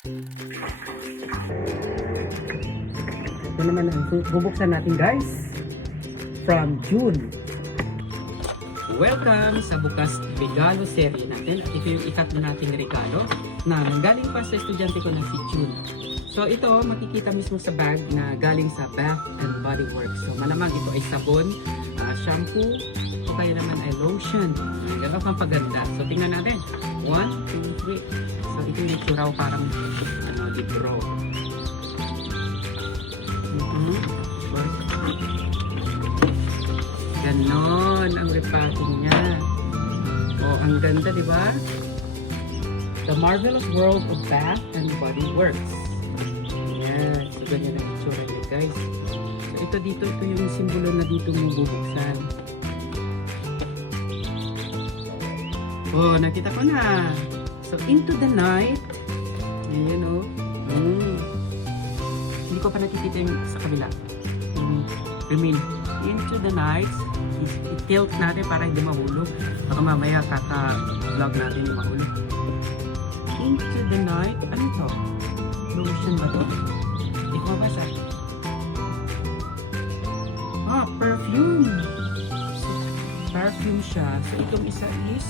Ito naman ang bubuksan natin guys. From June. Welcome sa bukas regalo serie natin. At ito yung ikatlo nating regalo na galing pa sa estudyante ko na si June. So ito makikita mismo sa bag na galing sa Bath and Body Works. So malamang ito ay sabon, shampoo, o kaya naman ay lotion. Gano'n pang paganda. So tingnan natin. 1, 2, 3. So ito yung itsura ko parang libro. Ganon ang repacking niya. Oh, ang ganda, di ba? The Marvelous World of Bath and Body Works. Ayan. So, ganyan ang itsura niya, guys. So, ito yung simbolo na dito mo bubuksan. Oh, nakita ko na. So, into the night. Ayan, oh. Hindi ko pa nakikita yung sa kabila. Remain. Into the night. I-tilt natin para hindi mahulog. Baka mamaya kaka-vlog natin yung mahulog. Into the night. Ano ito? Lotion ba ito? Hindi ko mabasa. Perfume. So, perfume siya. So, itong isa is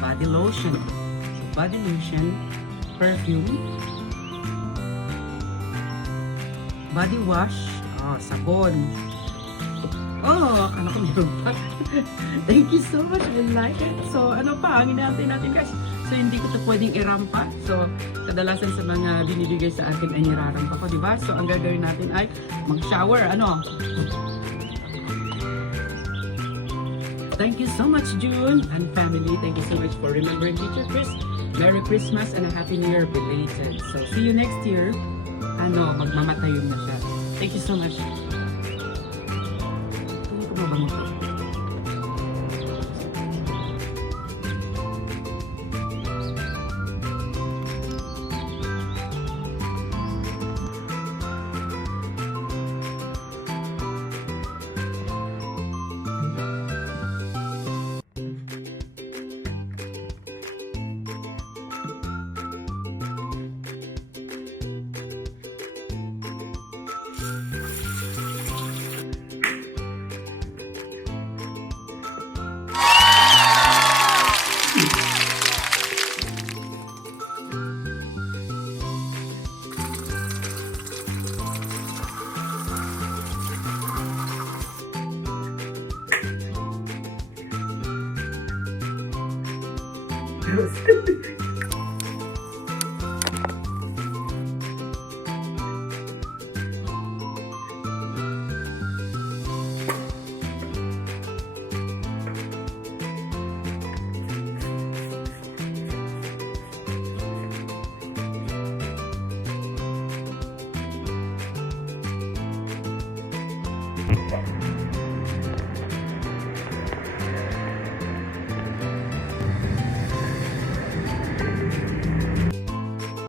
body lotion. So, body lotion, perfume, body wash, sabon. Oh, akala ko meron pa. Thank you so much. I like it. So, ano pa? Ang inaantay natin guys. So, hindi ko ito pwedeng irampa. So, kadalasan sa mga binibigay sa akin ay nirarampa ko, diba? So, ang gagawin natin ay mag-shower. Ano? Thank you so much, June and family. Thank you so much for remembering Teacher Chris. Merry Christmas and a Happy New Year belated. So, see you next year. Magmamatayong na siya. Thank you so much.